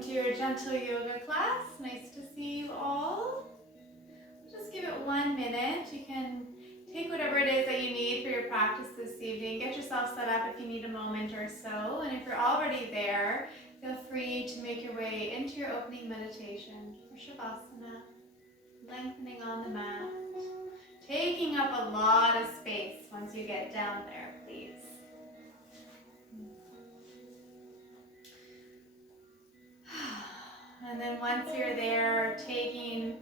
welcome to your gentle yoga class. Nice to see you all. Just give it 1 minute. You can take whatever it is that you need for your practice this evening. Get yourself set up if you need a moment or so. And if you're already there, feel free to make your way into your opening meditation or Shavasana, lengthening on the mat, taking up a lot of space once you get down there, please. And then once you're there, taking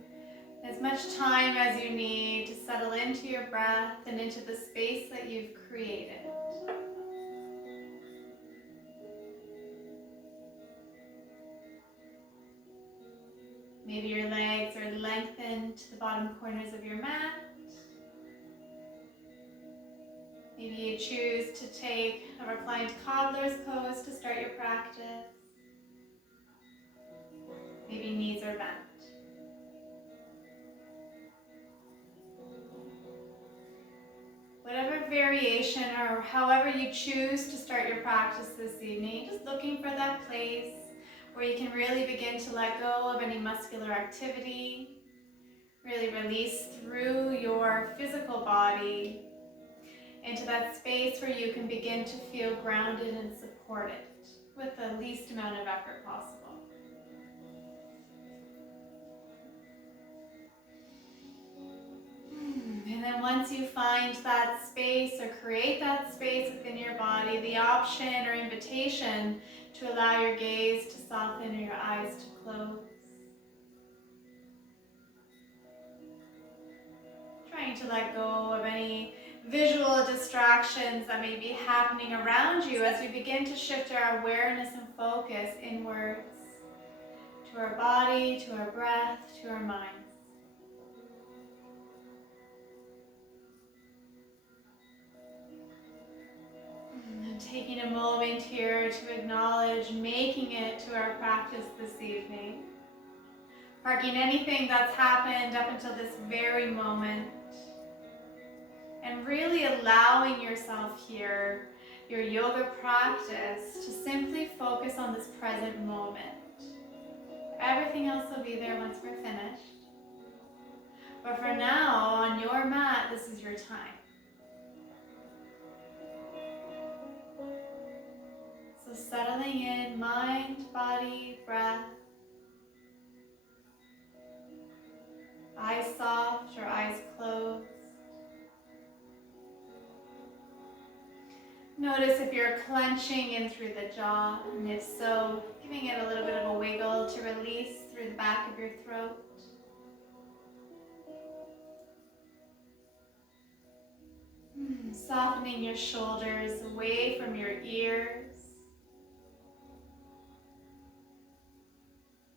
as much time as you need to settle into your breath and into the space that you've created. Maybe your legs are lengthened to the bottom corners of your mat. Maybe you choose to take a reclined cobbler's pose to start your practice. Maybe knees are bent. Whatever variation or however you choose to start your practice this evening, just looking for that place where you can really begin to let go of any muscular activity, really release through your physical body into that space where you can begin to feel grounded and supported with the least amount of effort possible. And then once you find that space or create that space within your body, the option or invitation to allow your gaze to soften or your eyes to close. Trying to let go of any visual distractions that may be happening around you as we begin to shift our awareness and focus inwards to our body, to our breath, to our mind. And taking a moment here to acknowledge making it to our practice this evening. Parking anything that's happened up until this very moment. And really allowing yourself here, your yoga practice, to simply focus on this present moment. Everything else will be there once we're finished. But for now, on your mat, this is your time. So settling in, mind, body, breath. Eyes soft or eyes closed. Notice if you're clenching in through the jaw, and if so, giving it a little bit of a wiggle to release through the back of your throat. Softening your shoulders away from your ears.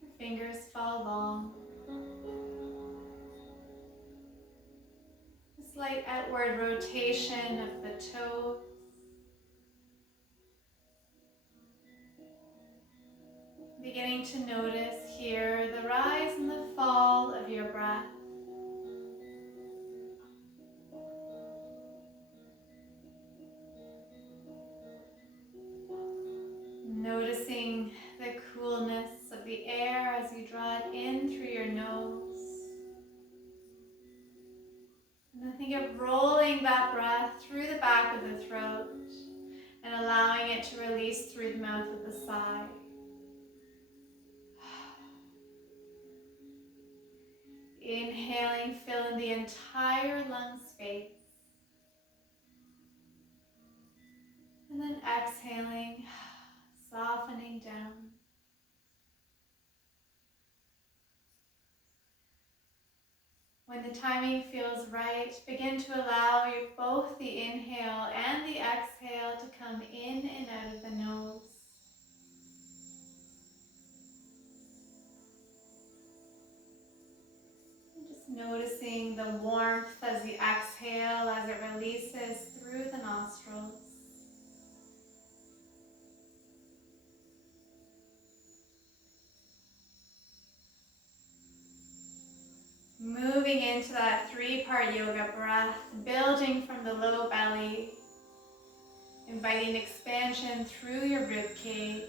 Your fingers fall long. A slight outward rotation of the toes. Beginning to notice here the rise and the fall of your breath. Noticing the coolness of the air as you draw it in through your nose. And then think of rolling that breath through the back of the throat and allowing it to release through the mouth with a sigh. Inhaling, fill in the entire lung space. And then exhaling, softening down. When the timing feels right, begin to allow both the inhale and the exhale to come in and out of the nose. And just noticing the warmth as the exhale, as it releases through the nostrils. Moving into that 3-part yoga breath, building from the low belly, inviting expansion through your rib cage.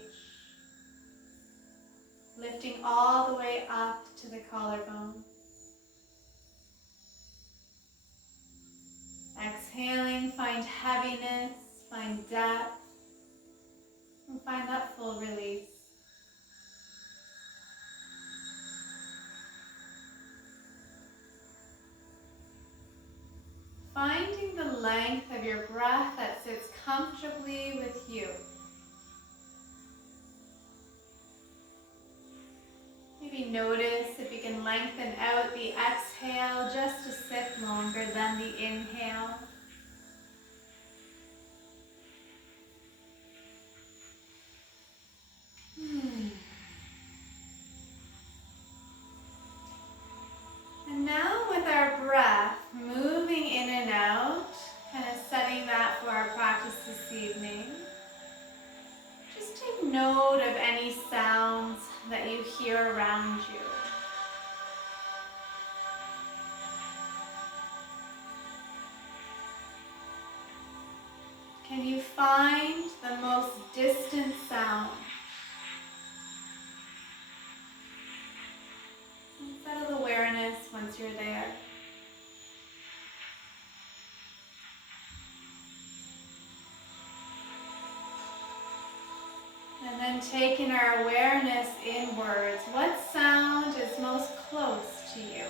lifting all the way up to the collarbone. Exhaling, find heaviness, find depth, and find that full release. Finding the length of your breath that sits comfortably with you. Maybe notice if you can lengthen out the exhale just to sit longer than the inhale. And now with our breath moving in and out, kind of setting that for our practice this evening, just take note of any sounds that you hear around you. Can you find the most distant sound? Settle awareness once you're there. And then taking our awareness inwards. What sound is most close to you?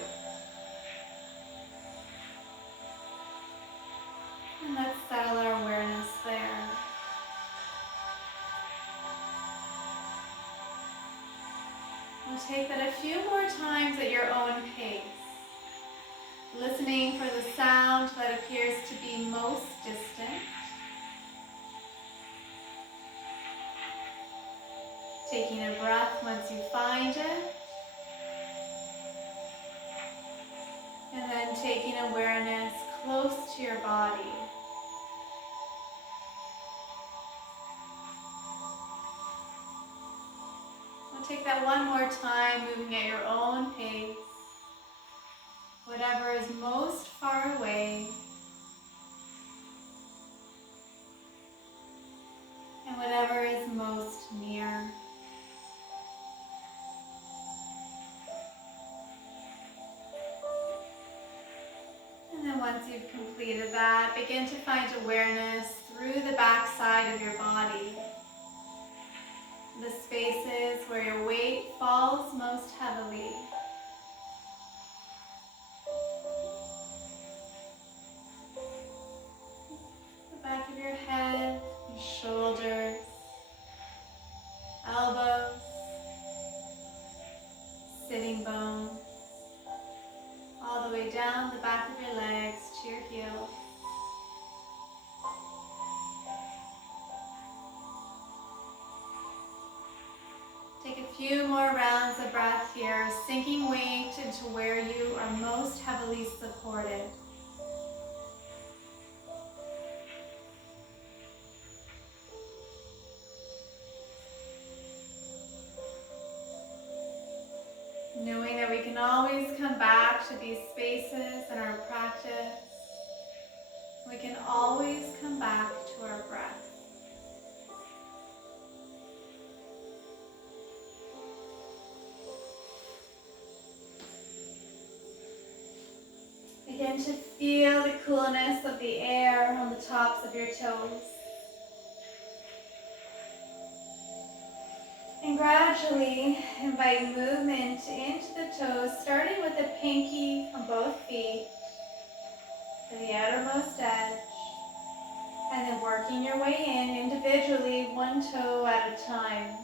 And let's settle our awareness there. We'll take that a few more times at your own pace, listening for the sound that appears to be most distant. Taking a breath once you find it, and then taking awareness close to your body. We'll take that one more time, moving at your own pace. Whatever is most far away, and whatever is most near. And then once you've completed that, begin to find awareness through the back side of your body. The spaces where your weight falls most heavily. The back of your head, your shoulders, elbows, sitting bones, all the way down the back of your legs to your heels. Take a few more rounds of breath here, sinking weight into where you are most heavily supported. Knowing that we can always come back to these spaces in our practice, we can always come back to our breath. Begin to feel the coolness of the air on the tops of your toes. And gradually invite movement into the toes, starting with the pinky on both feet to the outermost edge, and then working your way in individually, one toe at a time.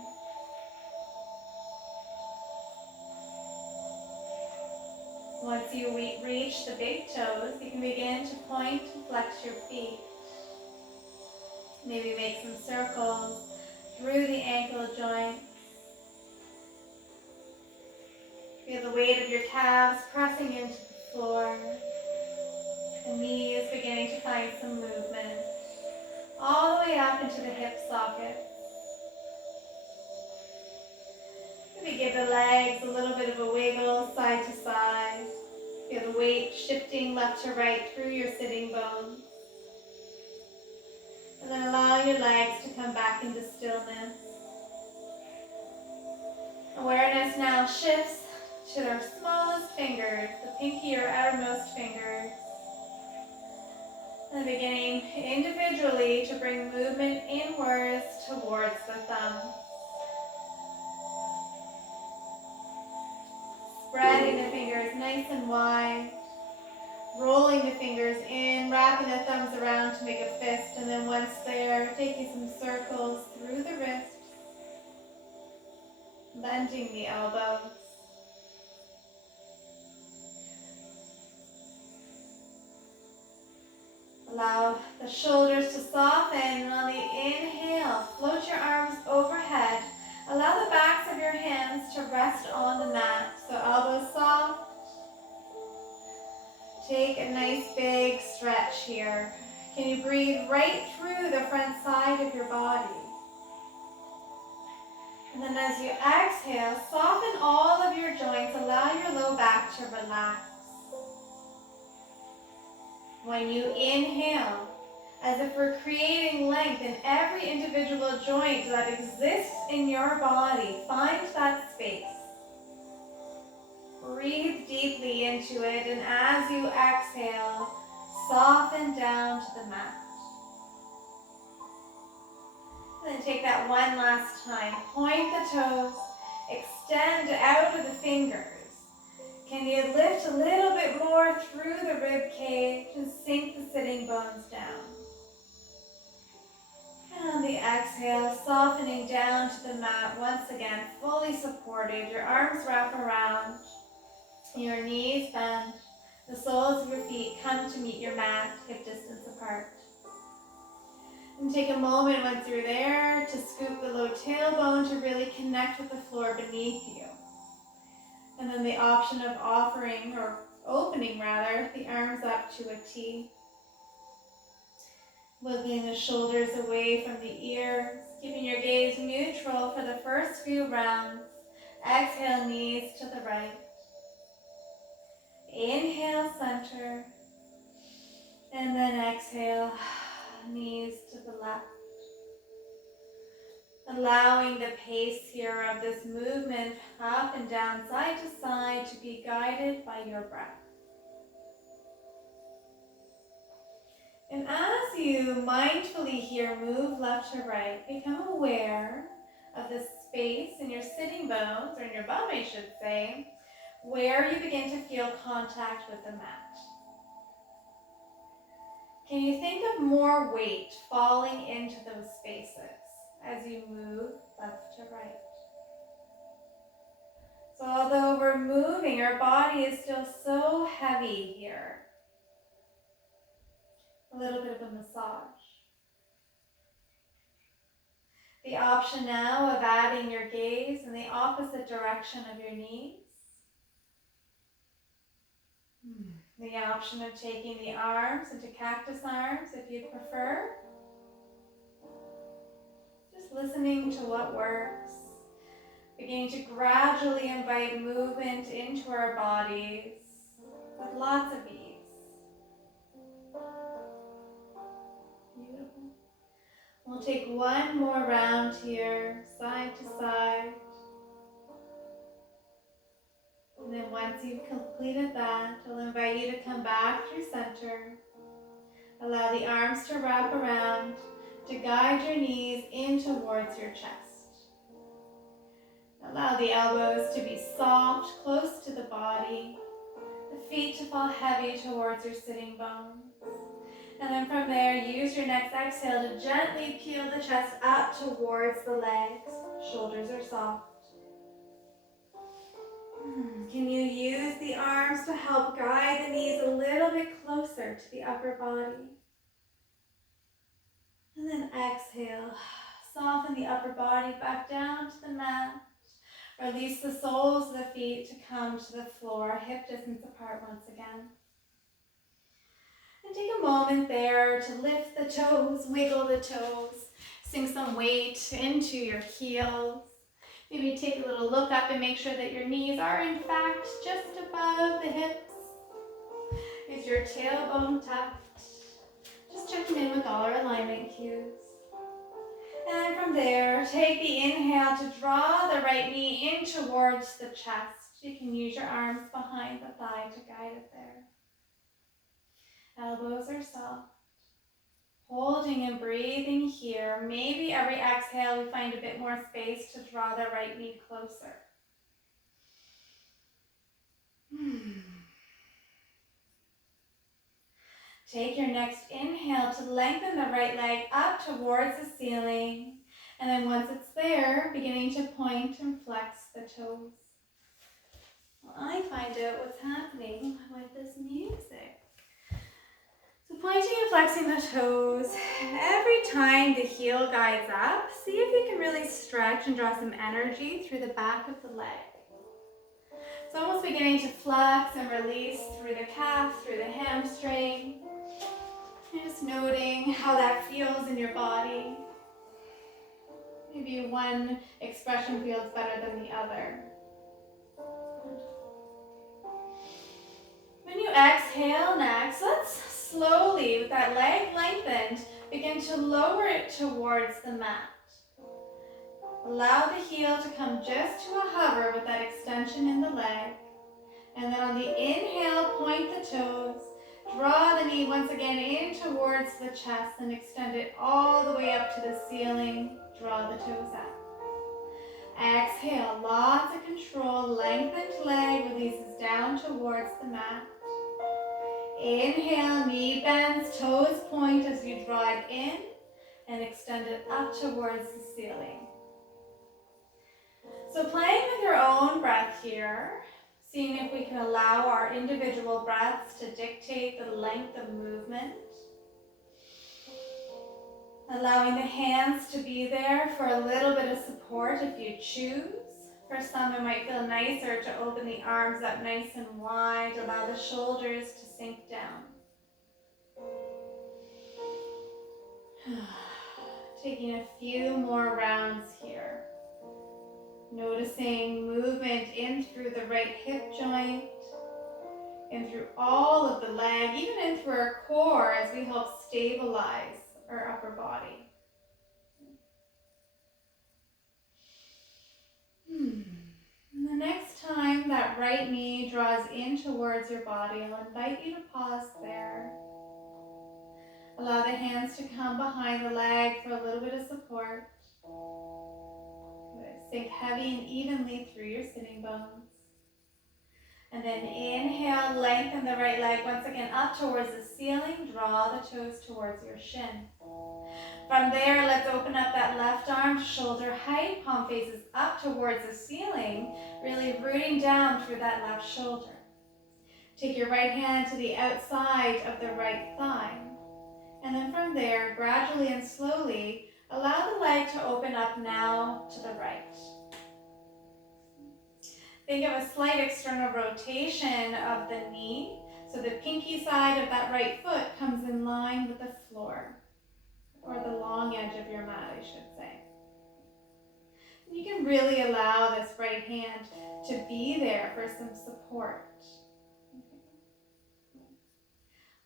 Once you reach the big toes, you can begin to point and flex your feet. Maybe make some circles through the ankle joints. Feel the weight of your calves pressing into the floor. The knees beginning to find some movement. All the way up into the hip socket. Maybe give the legs a little bit of a wiggle side to side. Feel the weight shifting left to right through your sitting bones. And then allow your legs to come back into stillness. Awareness now shifts to their smallest fingers, the pinky or outermost fingers. And beginning individually to bring movement inwards towards the thumb. Spreading the fingers nice and wide. Rolling the fingers in, wrapping the thumbs around to make a fist, and then once there, taking some circles through the wrists, bending the elbows. Allow the shoulders to soften, and on the inhale, float your arms overhead. Allow the backs of your hands to rest on the mat, so elbows soft. Take a nice big stretch here. Can you breathe right through the front side of your body? And then as you exhale, soften all of your joints. Allow your low back to relax. When you inhale, as if we're creating length in every individual joint that exists in your body, find that space. Breathe deeply into it, and as you exhale, soften down to the mat. And then take that one last time. Point the toes, extend out of the fingers. Can you lift a little bit more through the rib cage and sink the sitting bones down? And on the exhale, softening down to the mat once again, fully supported. Your arms wrap around, your knees bend, the soles of your feet come to meet your mat, hip distance apart. And take a moment once you're there to scoop the low tailbone to really connect with the floor beneath you. And then the option of offering, or opening rather, the arms up to a T. Wiggling the shoulders away from the ears, keeping your gaze neutral for the first few rounds. Exhale, knees to the right. Inhale, center. And then exhale, knees to the left. Allowing the pace here of this movement up and down, side to side, to be guided by your breath. And as you mindfully here move left to right, become aware of the space in your sitting bones, or in your bum I should say, where you begin to feel contact with the mat. Can you think of more weight falling into those spaces as you move left to right? So although we're moving, our body is still so heavy here. A little bit of a massage. The option now of adding your gaze in the opposite direction of your knees. The option of taking the arms into cactus arms if you prefer. Just listening to what works. Beginning to gradually invite movement into our bodies with lots of ease. Beautiful. We'll take one more round here, side to side. And then once you've completed that, I'll invite you to come back through center. Allow the arms to wrap around to guide your knees in towards your chest. Allow the elbows to be soft, close to the body. The feet to fall heavy towards your sitting bones. And then from there, use your next exhale to gently peel the chest up towards the legs. Shoulders are soft. Can you use the arms to help guide the knees a little bit closer to the upper body? And then exhale. Soften the upper body back down to the mat. Release the soles of the feet to come to the floor, hip distance apart once again. And take a moment there to lift the toes, wiggle the toes, sink some weight into your heels. Maybe take a little look up and make sure that your knees are in fact just above the hips. Is your tailbone tucked? Just checking in with all our alignment cues. And from from there, take the inhale to draw the right knee in towards the chest. You can use your arms behind the thigh to guide it there. Elbows are soft. Holding and breathing here. Maybe every exhale we find a bit more space to draw the right knee closer. Take your next inhale to lengthen the right leg up towards the ceiling. And then once it's there, beginning to point and flex the toes. Well, I find out what's happening with this music. So pointing and flexing the toes. Every time the heel guides up, see if you can really stretch and draw some energy through the back of the leg. It's almost beginning to flex and release through the calf, through the hamstring. And just noting how that feels in your body. Maybe one expression feels better than the other. When you exhale next, let's slowly, with that leg lengthened, begin to lower it towards the mat. Allow the heel to come just to a hover with that extension in the leg. And then on the inhale, point the toes. Draw the knee once again in towards the chest and extend it all the way up to the ceiling. Draw the toes up. Exhale, lots of control. Lengthened leg releases down towards the mat. Inhale, knee bends, toes point as you draw it in and extend it up towards the ceiling. So playing with your own breath here, seeing if we can allow our individual breaths to dictate the length of movement. Allowing the hands to be there for a little bit of support if you choose. For some, it might feel nicer to open the arms up nice and wide, allow the shoulders to sink down. Taking a few more rounds here. Noticing movement in through the right hip joint, in through all of the leg, even in through our core as we help stabilize our upper body. And the next time that right knee draws in towards your body, I'll invite you to pause there. Allow the hands to come behind the leg for a little bit of support. Sink heavy and evenly through your sitting bones. And then inhale, lengthen the right leg once again up towards the ceiling. Draw the toes towards your shin. From there, let's open up that left arm to shoulder height. Palm faces up towards the ceiling, really rooting down through that left shoulder. Take your right hand to the outside of the right thigh. And then from there, gradually and slowly, allow the leg to open up now to the right. Think of a slight external rotation of the knee. So the pinky side of that right foot comes in line with the floor, or the long edge of your mat, I should say. You can really allow this right hand to be there for some support.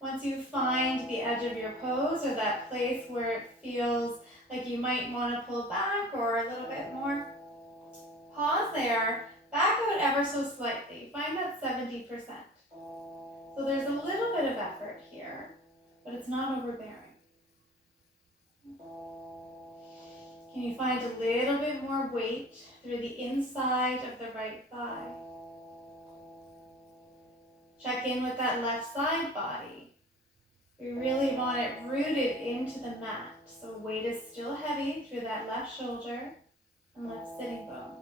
Once you find the edge of your pose or that place where it feels like you might want to pull back or a little bit more, pause there, back out ever so slightly. Find that 70%. So there's a little bit of effort here, but it's not overbearing. Can you find a little bit more weight through the inside of the right thigh? Check in with that left side body. We really want it rooted into the mat. So weight is still heavy through that left shoulder and left sitting bone.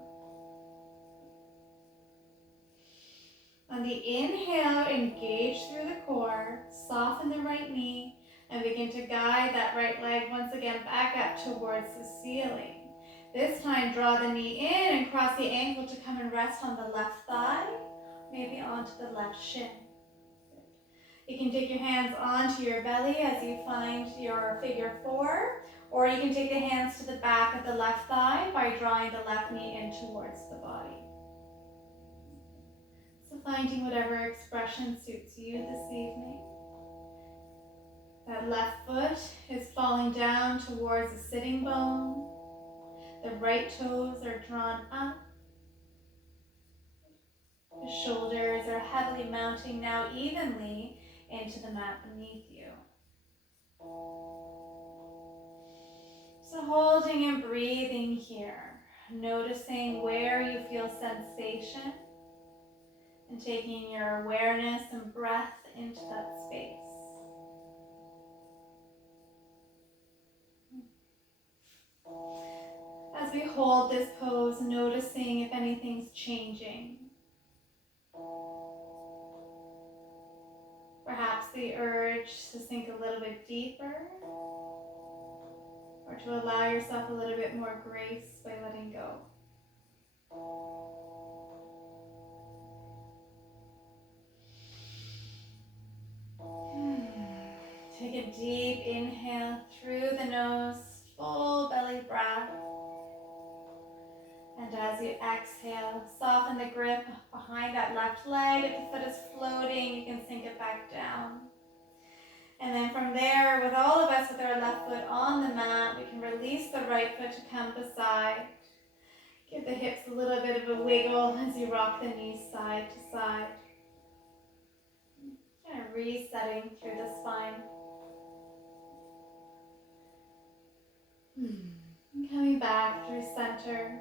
On the inhale, engage through the core, soften the right knee, and begin to guide that right leg once again back up towards the ceiling. This time, draw the knee in and cross the ankle to come and rest on the left thigh, maybe onto the left shin. You can take your hands onto your belly as you find your figure four, or you can take the hands to the back of the left thigh by drawing the left knee in towards the body. So finding whatever expression suits you this evening. That left foot is falling down towards the sitting bone. The right toes are drawn up. The shoulders are heavily mounting now evenly into the mat beneath you. So holding and breathing here, noticing where you feel sensation and taking your awareness and breath into that space. As we hold this pose, noticing if anything's changing. Perhaps the urge to sink a little bit deeper, or to allow yourself a little bit more grace by letting go. Take a deep inhale through the nose, full belly breath. And as you exhale, soften the grip behind that left leg. If the foot is floating, you can sink it back down. And then from there, with all of us with our left foot on the mat, we can release the right foot to come beside. Give the hips a little bit of a wiggle as you rock the knees side to side. Kind of resetting through the spine. And coming back through center.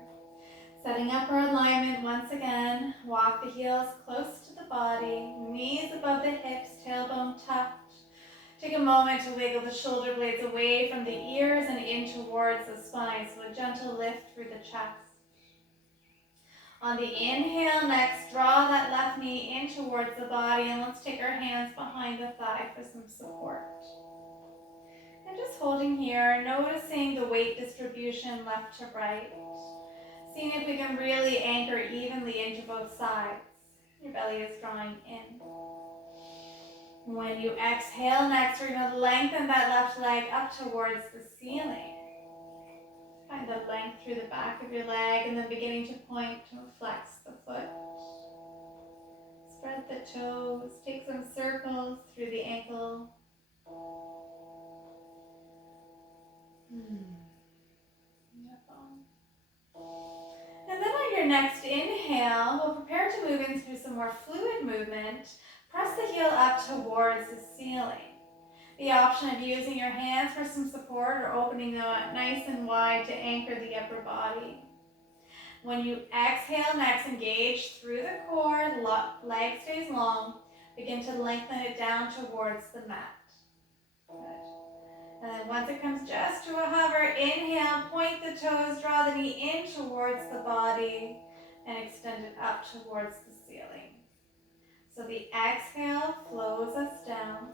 Setting up our alignment once again. Walk the heels close to the body. Knees above the hips, tailbone tucked. Take a moment to wiggle the shoulder blades away from the ears and in towards the spine. So a gentle lift through the chest. On the inhale next, draw that left knee in towards the body, and let's take our hands behind the thigh for some support. And just holding here, noticing the weight distribution left to right. Seeing if we can really anchor evenly into both sides. Your belly is drawing in. When you exhale next, we're going to lengthen that left leg up towards the ceiling. Find the length through the back of your leg and then beginning to point to flex the foot. Spread the toes, take some circles through the ankle. And then on your next inhale, we'll prepare to move into some more fluid movement. Press the heel up towards the ceiling. The option of using your hands for some support or opening them up nice and wide to anchor the upper body. When you exhale next, engage through the core, leg stays long. Begin to lengthen it down towards the mat. Good. And then once it comes just to a hover, inhale, point the toes, draw the knee in towards the body, and extend it up towards the ceiling. So the exhale flows us down.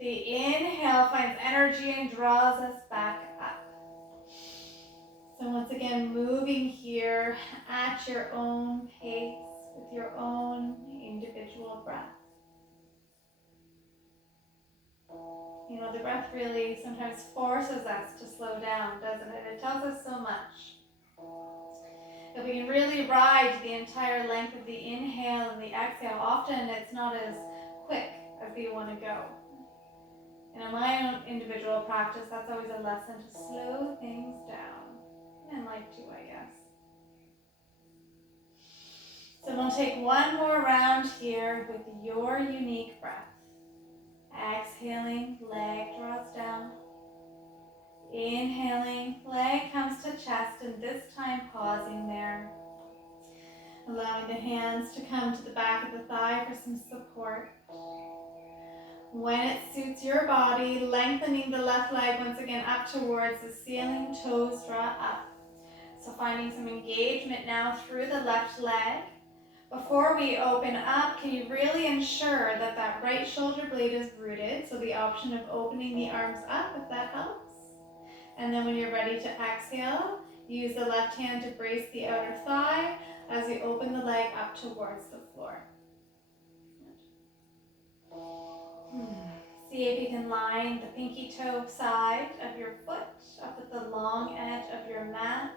The inhale finds energy and draws us back up. So once again, moving here at your own pace with your own individual breath. You know, the breath really sometimes forces us to slow down, doesn't it? It tells us so much. If we can really ride the entire length of the inhale and the exhale, often it's not as quick as we want to go. And in my own individual practice, that's always a lesson to slow things down. And life too, I guess. So we'll take one more round here with your unique breath. Exhaling, leg draws down. Inhaling, leg comes to chest, and this time pausing there. Allowing the hands to come to the back of the thigh for some support. When it suits your body, lengthening the left leg once again up towards the ceiling, toes draw up. So finding some engagement now through the left leg. Before we open up, can you really ensure that that right shoulder blade is rooted? So the option of opening the arms up, if that helps. And then when you're ready to exhale, use the left hand to brace the outer thigh as you open the leg up towards the floor. See if you can line the pinky toe side of your foot up at the long edge of your mat.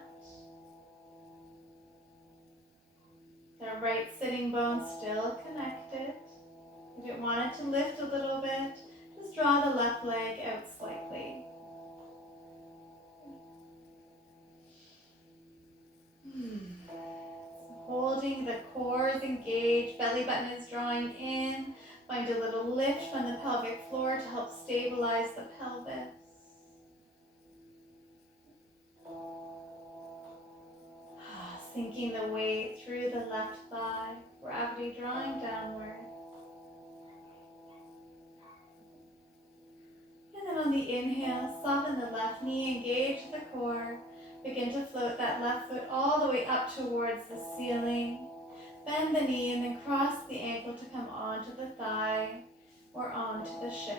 The right sitting bone still connected. If it wanted to lift a little bit, just draw the left leg out slightly. Holding, the core is engaged, belly button is drawing in. Find a little lift from the pelvic floor to help stabilize the pelvis. Sinking the weight through the left thigh, gravity drawing downward. And then on the inhale, soften the left knee, engage the core. Begin to float that left foot all the way up towards the ceiling. Bend the knee and then cross the ankle to come onto the thigh or onto the shin.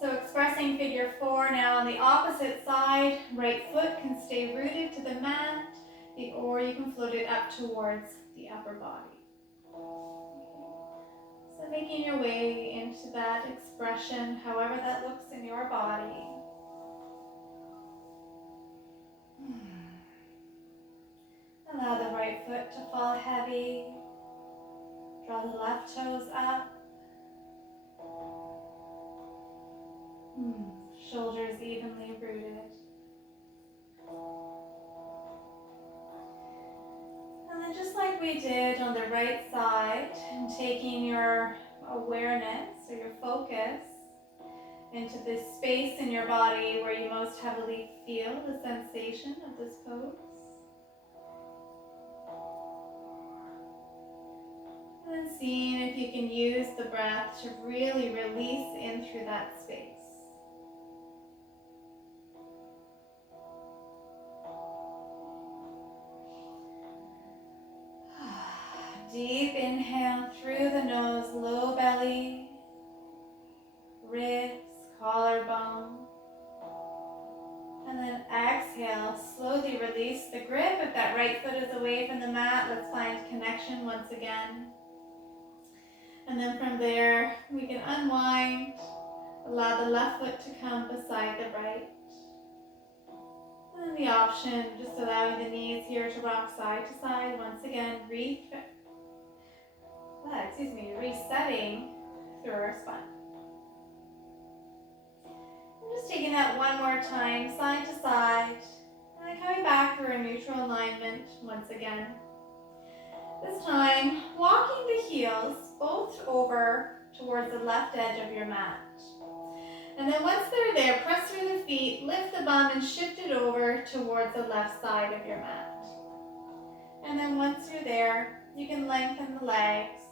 So expressing figure 4 now on the opposite side. Right foot can stay rooted to the mat, or you can float it up towards the upper body. So making your way into that expression, however that looks in your body. Allow the right foot to fall heavy. Draw the left toes up. Shoulders evenly rooted. And then just like we did on the right side, and taking your awareness or your focus into this space in your body where you most heavily feel the sensation of this pose. And then seeing if you can use the breath to really release in through that space. Deep inhale through the nose, low belly, ribs, collarbone. And then exhale, slowly release the grip. If that right foot is away from the mat, let's find connection once again. And then from there, we can unwind, allow the left foot to come beside the right. And then the option, just allowing the knees here to rock side to side. Once again, resetting through our spine. And just taking that one more time, side to side, and then coming back for a neutral alignment once again. This time, walking the heels both over towards the left edge of your mat. And then once they're there, press through the feet, lift the bum and shift it over towards the left side of your mat. And then once you're there, you can lengthen the legs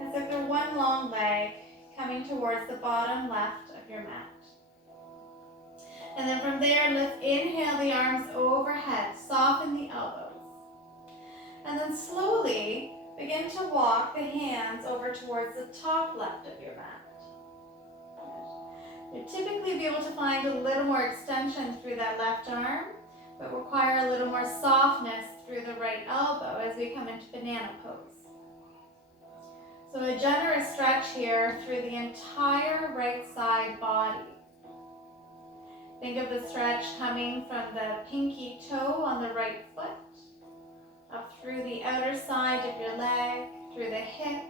as if they're one long leg coming towards the bottom left of your mat. And then from there, let's inhale the arms overhead, soften the elbows. And then slowly begin to walk the hands over towards the top left of your mat. You'll typically be able to find a little more extension through that left arm, but require a little more softness through the right elbow as we come into banana pose. So a generous stretch here through the entire right side body. Think of the stretch coming from the pinky toe on the right foot, up through the outer side of your leg, through the hip,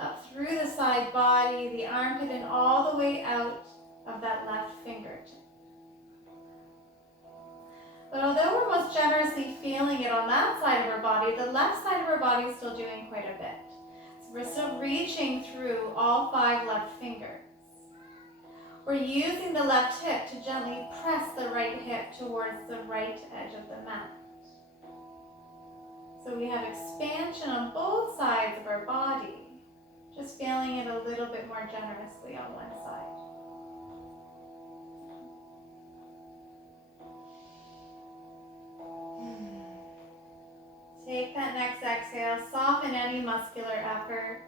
up through the side body, the armpit, and all the way out of that left fingertip. But although we're most generously feeling it on that side of our body, the left side of our body is still doing quite a bit. So we're still reaching through all 5 left fingers. We're using the left hip to gently press the right hip towards the right edge of the mat. So we have expansion on both sides of our body, just feeling it a little bit more generously on one side. Take that next exhale, soften any muscular effort.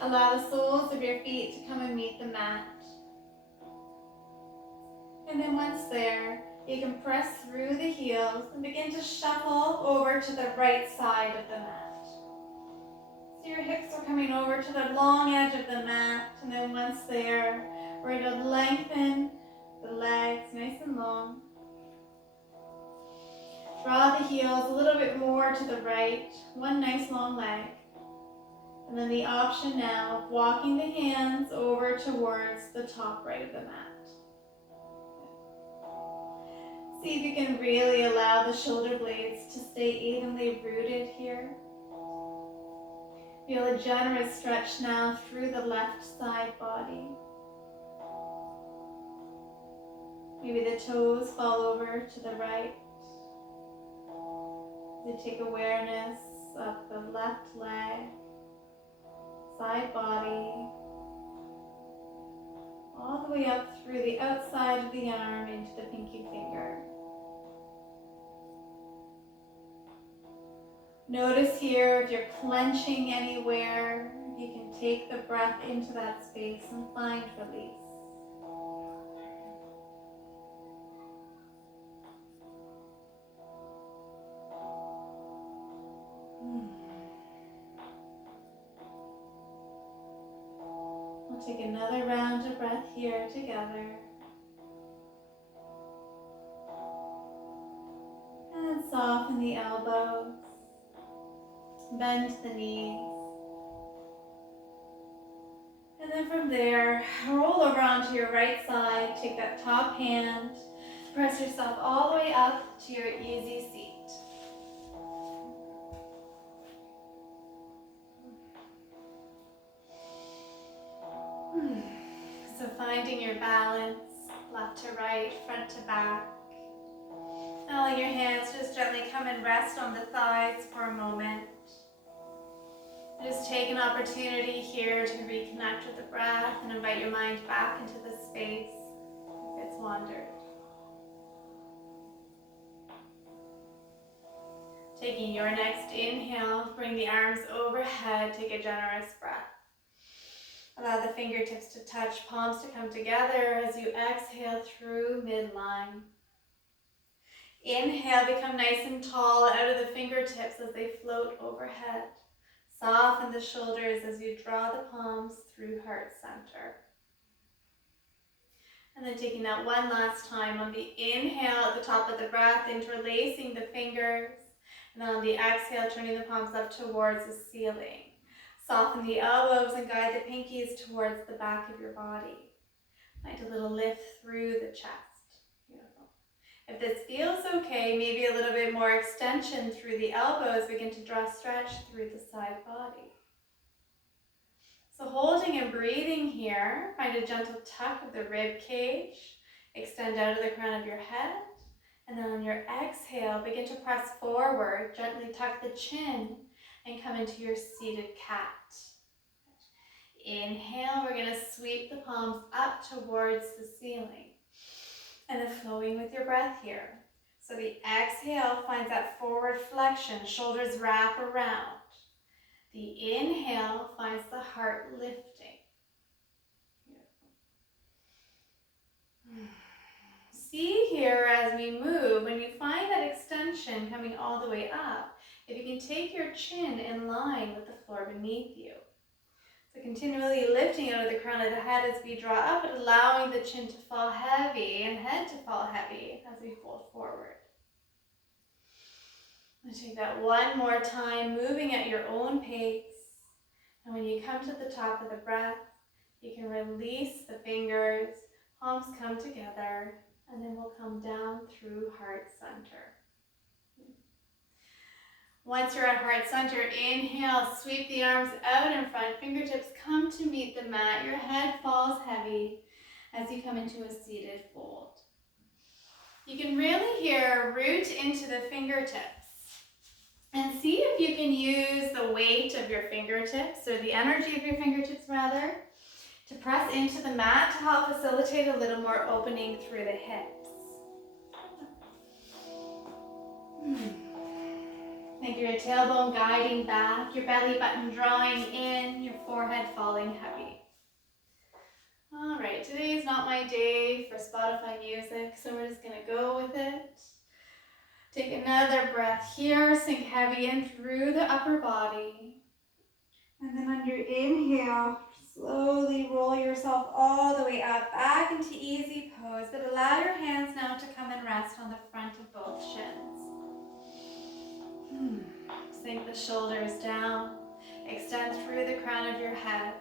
Allow the soles of your feet to come and meet the mat. And then once there, you can press through the heels and begin to shuffle over to the right side of the mat. So your hips are coming over to the long edge of the mat, and then once there, we're going to lengthen the legs nice and long. Draw the heels a little bit more to the right, one nice long leg. And then the option now of walking the hands over towards the top right of the mat. See if you can really allow the shoulder blades to stay evenly rooted here. Feel a generous stretch now through the left side body. Maybe the toes fall over to the right. You take awareness of the left leg, side body, all the way up through the outside of the arm into the pinky finger. Notice here if you're clenching anywhere, you can take the breath into that space and find release. We'll take another round of breath here together. And soften the elbows. Bend the knees. And then from there, roll over onto your right side. Take that top hand. Press yourself all the way up to your easy seat. So finding your balance, left to right, front to back. Now let your hands just gently come and rest on the thighs for a moment. Just take an opportunity here to reconnect with the breath and invite your mind back into the space if it's wandered. Taking your next inhale, bring the arms overhead, take a generous breath. Allow the fingertips to touch, palms to come together as you exhale through midline. Inhale, become nice and tall out of the fingertips as they float overhead. Soften the shoulders as you draw the palms through heart center. And then taking that one last time on the inhale at the top of the breath, interlacing the fingers. And then on the exhale, turning the palms up towards the ceiling. Soften the elbows and guide the pinkies towards the back of your body. Find a little lift through the chest. Beautiful. If this feels okay, maybe a little bit more extension through the elbows. Begin to draw stretch through the side body. So holding and breathing here, find a gentle tuck of the rib cage. Extend out of the crown of your head. And then on your exhale, begin to press forward. Gently tuck the chin and come into your seated cat. Inhale, we're going to sweep the palms up towards the ceiling. And then flowing with your breath here. So the exhale finds that forward flexion, shoulders wrap around. The inhale finds the heart lifting. See here as we move, when you find that extension coming all the way up, if you can take your chin in line with the floor beneath you. So continually lifting out of the crown of the head as we draw up, but allowing the chin to fall heavy and head to fall heavy as we fold forward. And take that one more time, moving at your own pace. And when you come to the top of the breath, you can release the fingers, palms come together, and then we'll come down through heart center. Once you're at heart center, inhale, sweep the arms out in front, fingertips come to meet the mat. Your head falls heavy as you come into a seated fold. You can really here root into the fingertips and see if you can use the weight of your fingertips, or the energy of your fingertips rather, to press into the mat to help facilitate a little more opening through the hips. Think your tailbone guiding back, your belly button drawing in, your forehead falling heavy. All right, today is not my day for Spotify music, so we're just gonna go with it. Take another breath here, sink heavy in through the upper body. And then on your inhale, slowly roll yourself all the way up, back into easy pose, but allow your hands now to come and rest on the front of both shins. Sink the shoulders down, extend through the crown of your head,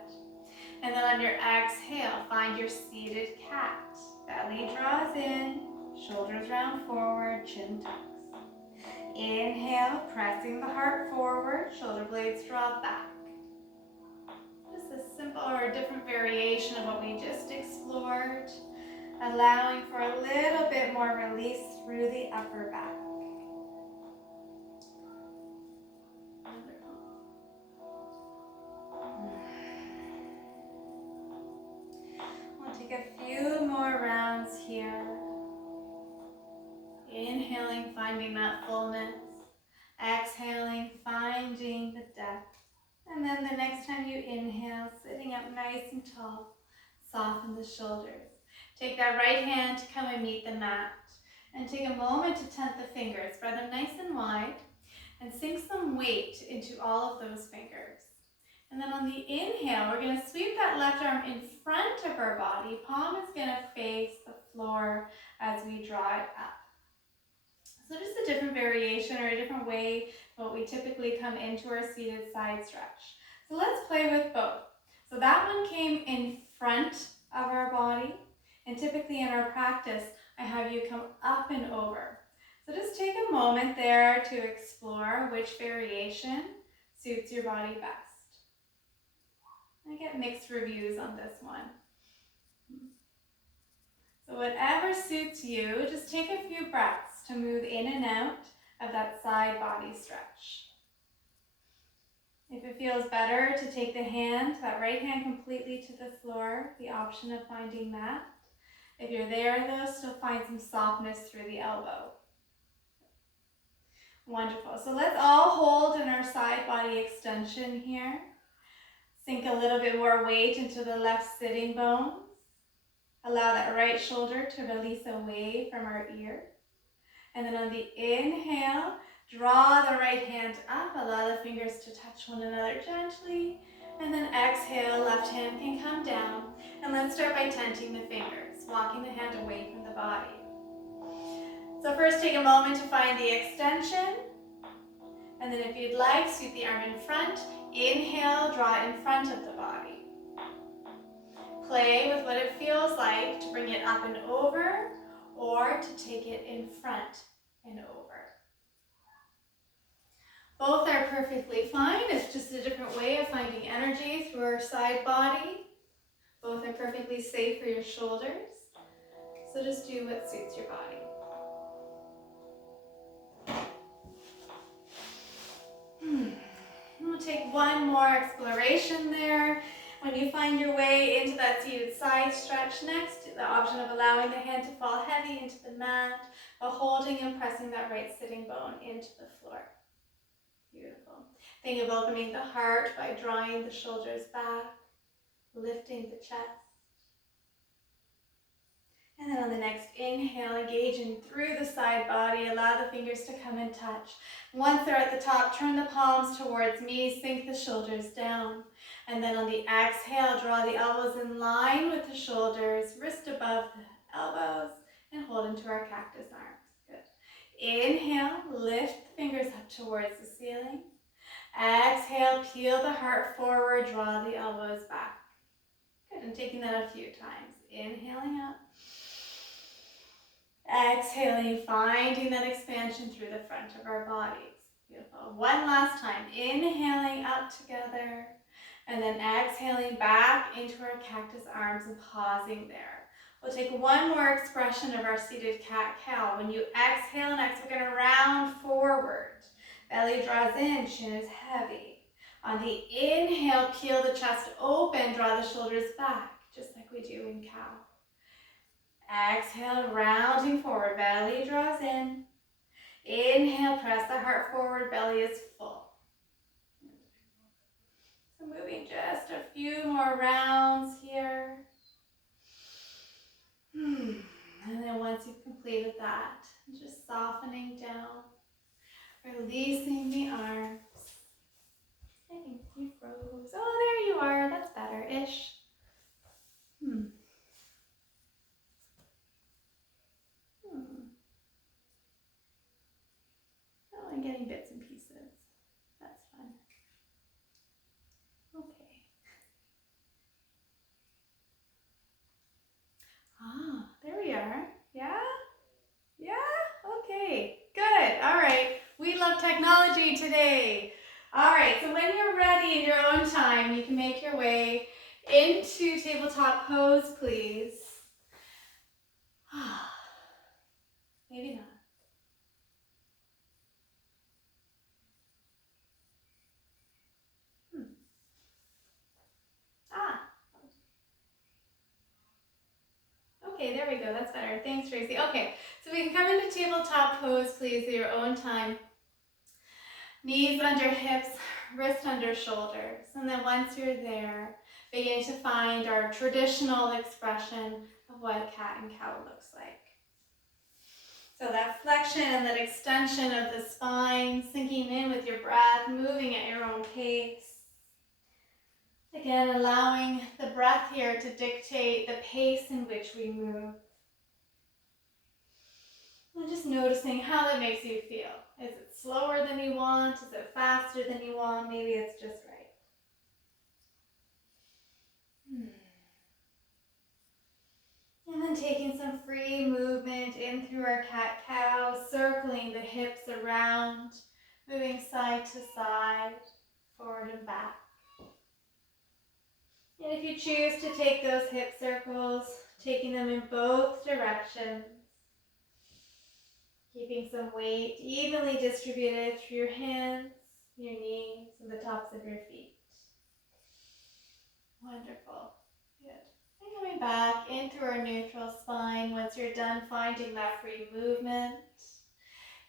and then on your exhale, find your seated cat. Belly draws in, Shoulders round forward, chin tucks. Inhale, pressing the heart forward, shoulder blades draw back. Just a simple or a different variation of what we just explored, allowing for a little bit more release through the upper back. Wonderful. We'll take a few more rounds here. Inhaling, finding that fullness. Exhaling, finding the depth. And then the next time you inhale, sitting up nice and tall, soften the shoulders. Take that right hand to come and meet the mat. And take a moment to tent the fingers. Spread them nice and wide. And sink some weight into all of those fingers. And then on the inhale, we're going to sweep that left arm in front of our body. Palm is going to face the floor as we draw it up. So just a different variation or a different way what we typically come into our seated side stretch. So let's play with both. So that one came in front of our body, and typically in our practice, I have you come up and over. So just take a moment there to explore which variation suits your body best. I get mixed reviews on this one. So whatever suits you, just take a few breaths to move in and out of that side body stretch. If it feels better to take the hand, that right hand completely to the floor, the option of finding that. If you're there though, still find some softness through the elbow. Wonderful. So let's all hold in our side body extension here. Sink a little bit more weight into the left sitting bones. Allow that right shoulder to release away from our ear. And then on the inhale, draw the right hand up. Allow the fingers to touch one another gently. And then exhale, left hand can come down. And let's start by tenting the fingers, walking the hand away from the body. So first take a moment to find the extension. And then if you'd like, sweep the arm in front. Inhale, draw it in front of the body. Play with what it feels like to bring it up and over, or to take it in front and over. Both are perfectly fine. It's just a different way of finding energy through our side body. Both are perfectly safe for your shoulders. So just do what suits your body. We'll take one more exploration there. When you find your way into that seated side stretch next, the option of allowing the hand to fall heavy into the mat, while holding and pressing that right sitting bone into the floor. Beautiful. Think of opening the heart by drawing the shoulders back, lifting the chest. And then on the next inhale, engaging through the side body, allow the fingers to come and touch. Once they're at the top, turn the palms towards me, sink the shoulders down. And then on the exhale, draw the elbows in line with the shoulders, wrist above the elbows, and hold into our cactus arms. Good. Inhale, lift the fingers up towards the ceiling. Exhale, peel the heart forward, draw the elbows back. Good, and taking that a few times. Inhaling up. Exhaling, finding that expansion through the front of our bodies. Beautiful. One last time. Inhaling up together. And then exhaling back into our cactus arms and pausing there. We'll take one more expression of our seated cat-cow. When you exhale next, we're going to round forward. Belly draws in, chin is heavy. On the inhale, peel the chest open, draw the shoulders back, just like we do in cow. Exhale, rounding forward, belly draws in. Inhale, press the heart forward, belly is full. So moving just a few more rounds here. And then once you've completed that, just softening down, releasing the arms. I think you froze. Oh, there you are. That's better-ish. Oh, I'm getting bits and pieces. That's fun. Okay. Ah, there we are. Yeah? technology today. All right, so when you're ready in your own time, you can make your way into tabletop pose, please. Maybe not. Okay, there we go. That's better. Thanks, Tracy. Okay, so we can come into tabletop pose, please, at your own time. Knees under hips, wrist under shoulders. And then once you're there, begin to find our traditional expression of what a cat and cow looks like. So that flexion and that extension of the spine, sinking in with your breath, moving at your own pace. Again, allowing the breath here to dictate the pace in which we move. And just noticing how that makes you feel. Is it slower than you want? Is it faster than you want? Maybe it's just right. And then taking some free movement in through our cat-cow, circling the hips around, moving side to side, forward and back. And if you choose to take those hip circles, taking them in both directions, keeping some weight evenly distributed through your hands, your knees, and the tops of your feet. Wonderful. Good. And coming back into our neutral spine once you're done finding that free movement.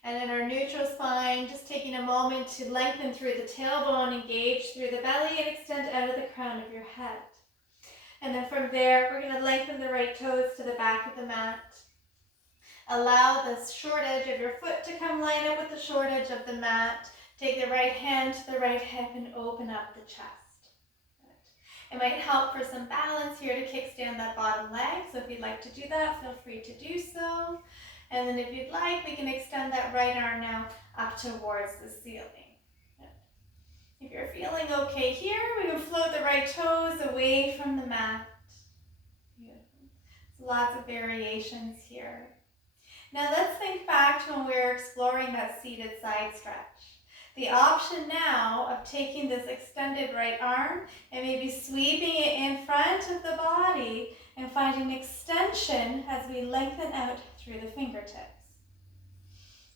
And in our neutral spine, just taking a moment to lengthen through the tailbone, engage through the belly, and extend out of the crown of your head. And then from there, we're going to lengthen the right toes to the back of the mat. Allow the short edge of your foot to come line up with the short edge of the mat. Take the right hand to the right hip and open up the chest. It might help for some balance here to kickstand that bottom leg. So if you'd like to do that, feel free to do so. And then if you'd like, we can extend that right arm now up towards the ceiling. If you're feeling okay here, we can float the right toes away from the mat. Beautiful. Lots of variations here. Now let's think back to when we were exploring that seated side stretch. The option now of taking this extended right arm and maybe sweeping it in front of the body and finding extension as we lengthen out through the fingertips.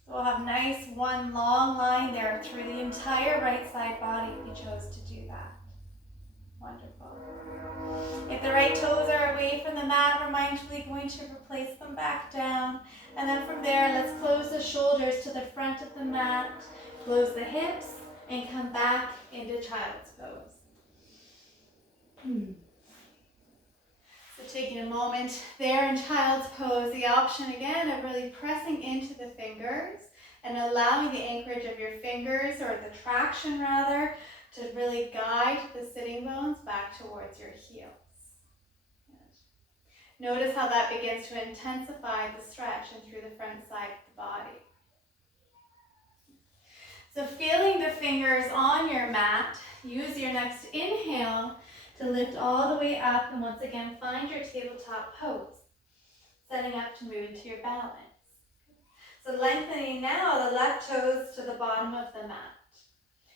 So we'll have nice one long line there through the entire right side body if you chose to do that. Wonderful. If the right toes are away from the mat, we're mindfully going to replace them back down. And then from there, let's close the shoulders to the front of the mat, close the hips, and come back into child's pose. So taking a moment there in child's pose, the option again of really pressing into the fingers and allowing the anchorage of your fingers, or the traction rather, to really guide the sitting bones back towards your heels. Good. Notice how that begins to intensify the stretch and through the front side of the body. So feeling the fingers on your mat, use your next inhale to lift all the way up, and once again find your tabletop pose, setting up to move into your balance. So lengthening now the left toes to the bottom of the mat.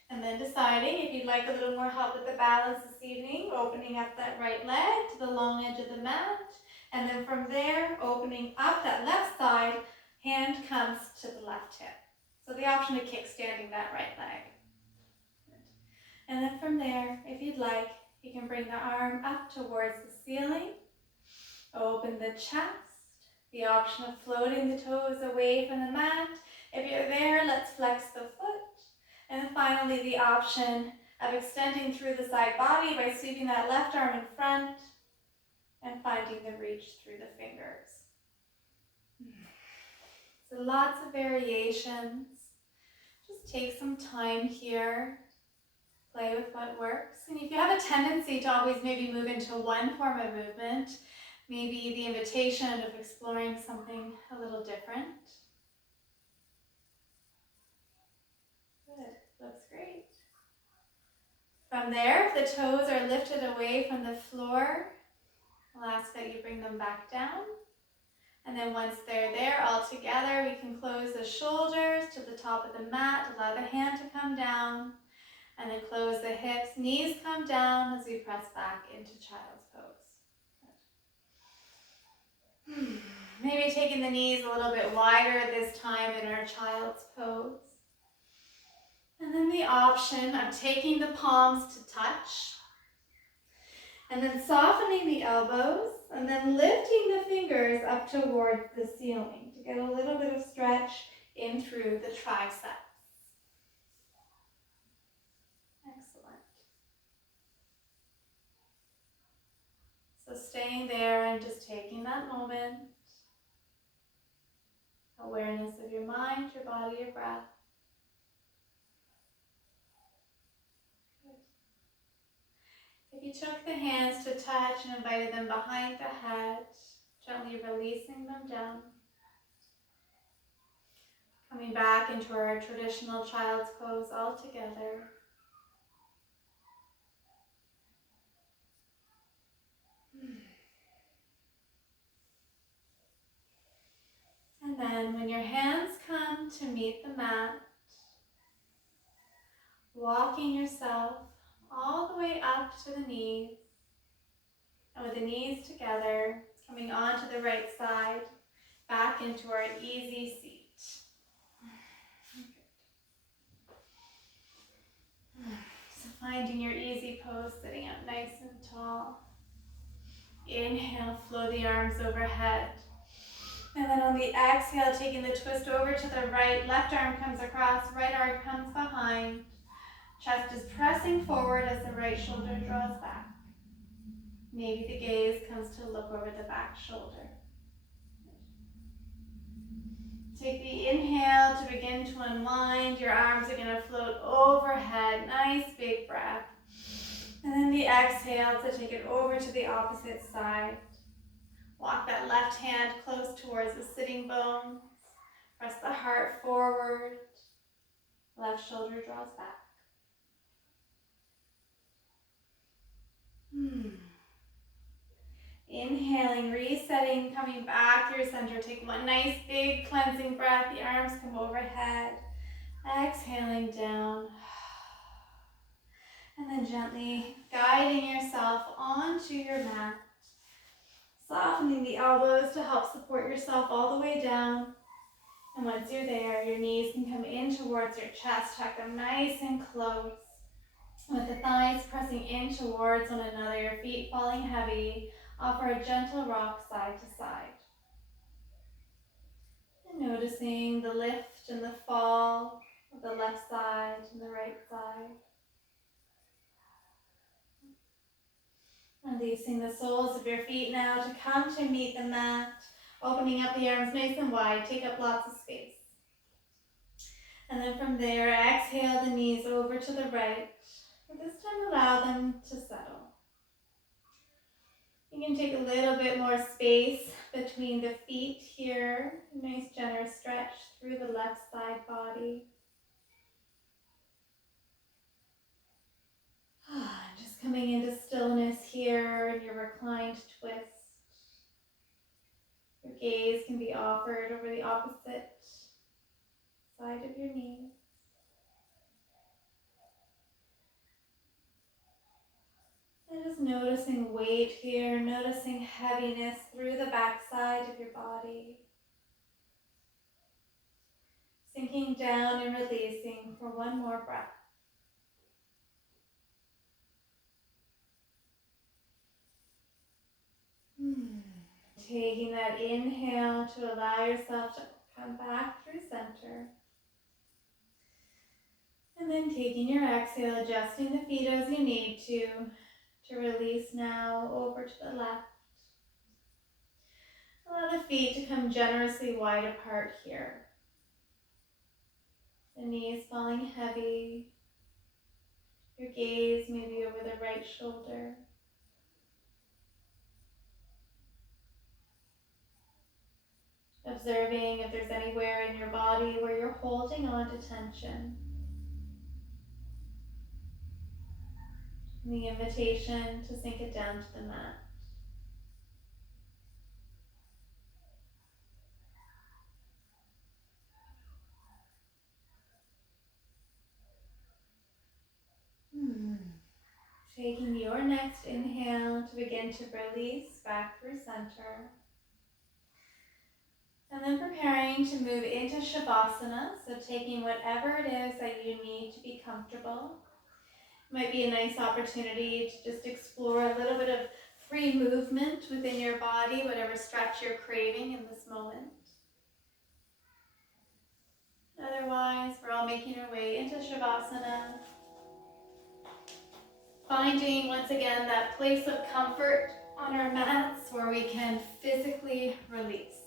And then deciding if you'd like a little more help with the balance this evening, opening up that right leg to the long edge of the mat. And then from there, opening up that left side, hand comes to the left hip. So the option of kickstanding that right leg. And then from there, if you'd like, you can bring the arm up towards the ceiling. Open the chest. The option of floating the toes away from the mat. If you're there, let's flex the foot. And then finally, the option of extending through the side body by sweeping that left arm in front and finding the reach through the fingers. So lots of variations. Just take some time here. Play with what works. And if you have a tendency to always maybe move into one form of movement, maybe the invitation of exploring something a little different. Good, looks great. From there, if the toes are lifted away from the floor, I'll ask that you bring them back down. And then once they're there all together, we can close the shoulders to the top of the mat, allow the hand to come down, and then close the hips, knees come down as we press back into child's pose. Maybe taking the knees a little bit wider this time in our child's pose. And then the option of taking the palms to touch, and then softening the elbows, and then lifting the fingers up towards the ceiling to get a little bit of stretch in through the triceps. Excellent. So staying there and just taking that moment. Awareness of your mind, your body, your breath. If you took the hands to touch and invited them behind the head, gently releasing them down. Coming back into our traditional child's pose all together. And then when your hands come to meet the mat, walking yourself all the way up to the knees. And with the knees together, coming onto the right side, back into our easy seat. So finding your easy pose, sitting up nice and tall. Inhale, flow the arms overhead. And then on the exhale, taking the twist over to the right, left arm comes across, right arm comes behind. Chest is pressing forward as the right shoulder draws back. Maybe the gaze comes to look over the back shoulder. Take the inhale to begin to unwind. Your arms are going to float overhead. Nice big breath. And then the exhale to take it over to the opposite side. Walk that left hand close towards the sitting bones. Press the heart forward. Left shoulder draws back. Inhaling, resetting, coming back through center. Take one nice big cleansing breath. The arms come overhead. Exhaling down. And then gently guiding yourself onto your mat. Softening the elbows to help support yourself all the way down. And once you're there, your knees can come in towards your chest. Tuck them nice and close. With the thighs pressing in towards one another, your feet falling heavy. Offer a gentle rock side to side. And noticing the lift and the fall of the left side and the right side. Releasing the soles of your feet now to come to meet the mat. Opening up the arms nice and wide. Take up lots of space. And then from there, exhale the knees over to the right. But this time allow them to settle. You can take a little bit more space between the feet here. A nice generous stretch through the left side body. Just coming into stillness here in your reclined twist. Your gaze can be offered over the opposite side of your knees. And just noticing weight here, noticing heaviness through the back side of your body. Sinking down and releasing for one more breath. Taking that inhale to allow yourself to come back through center. And then taking your exhale, adjusting the feet as you need to release now over to the left. Allow the feet to come generously wide apart here. The knees falling heavy. Your gaze maybe over the right shoulder. Observing if there's anywhere in your body where you're holding on to tension. And the invitation to sink it down to the mat. Taking your next inhale to begin to release back through center. And then preparing to move into Shavasana, so taking whatever it is that you need to be comfortable. Might be a nice opportunity to just explore a little bit of free movement within your body, whatever stretch you're craving in this moment. Otherwise, we're all making our way into Shavasana. Finding, once again, that place of comfort on our mats where we can physically release.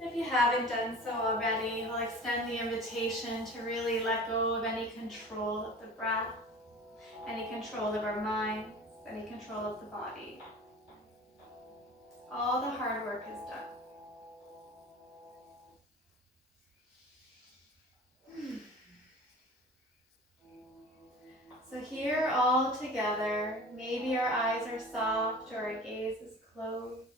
If you haven't done so already, I'll extend the invitation to really let go of any control of the breath, any control of our minds, any control of the body. All the hard work is done. So here all together, maybe our eyes are soft or our gaze is closed.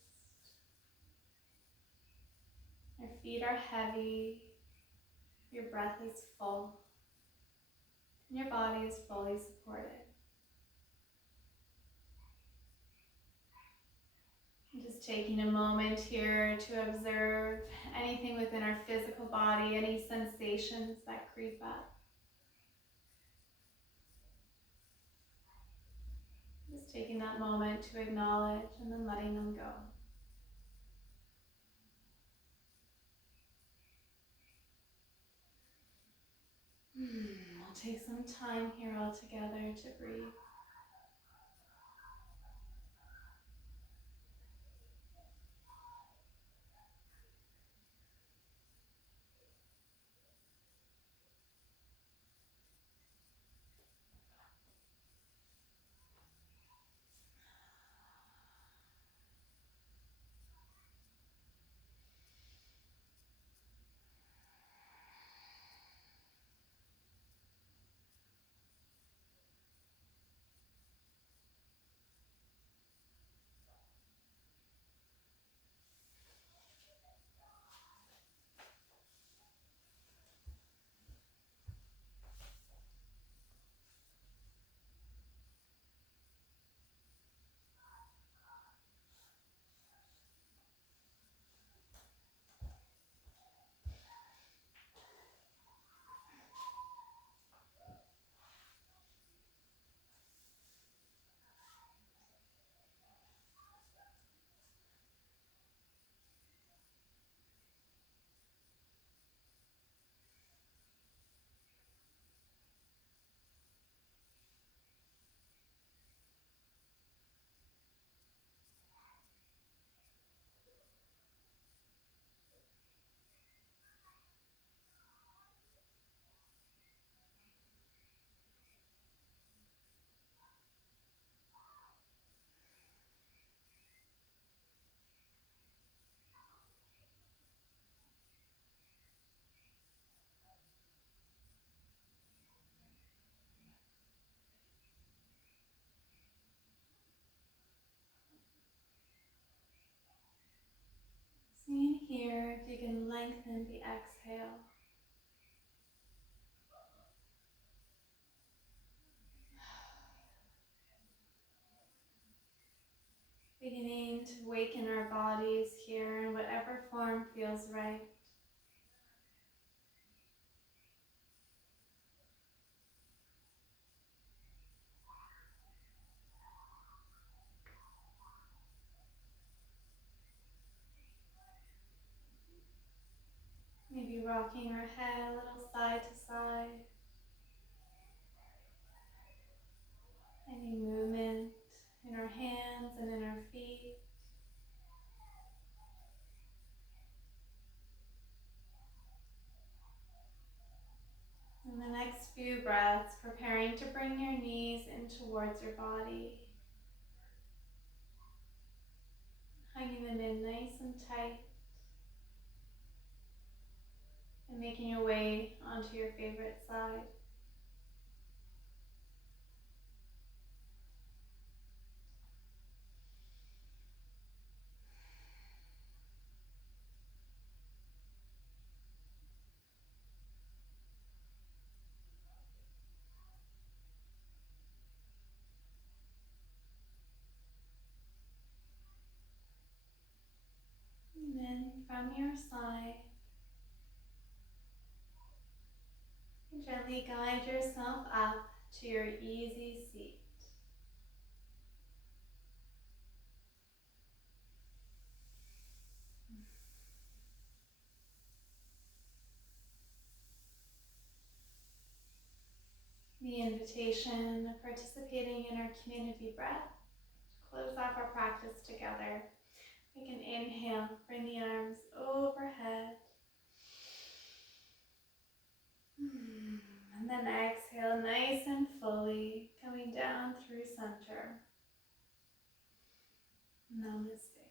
Your feet are heavy, your breath is full, and your body is fully supported. Just taking a moment here to observe anything within our physical body, any sensations that creep up. Just taking that moment to acknowledge and then letting them go. We'll take some time here all together to breathe. Seeing here if you can lengthen the exhale. Beginning to waken our bodies here in whatever form feels right. Maybe rocking our head a little side to side. Any movement in our hands and in our feet. In the next few breaths, preparing to bring your knees in towards your body. Hugging them in nice and tight. And making your way onto your favorite side. from your side. And gently guide yourself up to your easy seat. The invitation of participating in our community breath. Close off our practice together. We can inhale, bring the arms overhead. And then exhale nice and fully, coming down through center. Namaste.